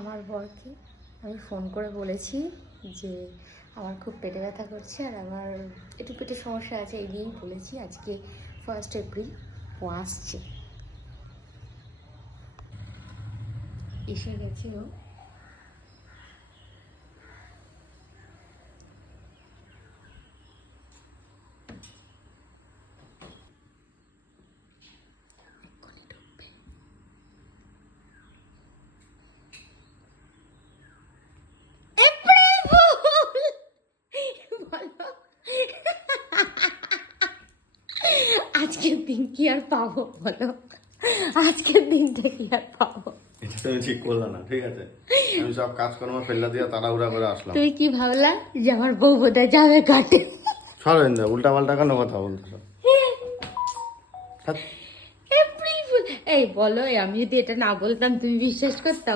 আমার বরকে আমি ফোন করে বলেছি যে আমার খুব পেটে ব্যথা করছে আর আমার একটু পেটে সমস্যা আছে, এই নিয়েই বলেছি। আজকে 1 এপ্রিল, ও আসছে, এসে গেছে ও। আজকের দিন কি আর পাবো বলো? আজকের দিনটা কি আর পাবো? এটা তুমি ঠিক করলে না, ঠিক আছে? আমি সব কাজকর্ম ফেললা দিয়ে তাড়াহুড়া করে আসলাম। তুই কি ভাবলা যে আমার বউ বোধহয় যাবে কাটে? সরেন যা, উল্টা পাল্টা কেন কথা বলতেছ? এপ্রিল ফুল, এই বলো, আমি যদি এটা না বলতাম তুমি বিশ্বাস করতে?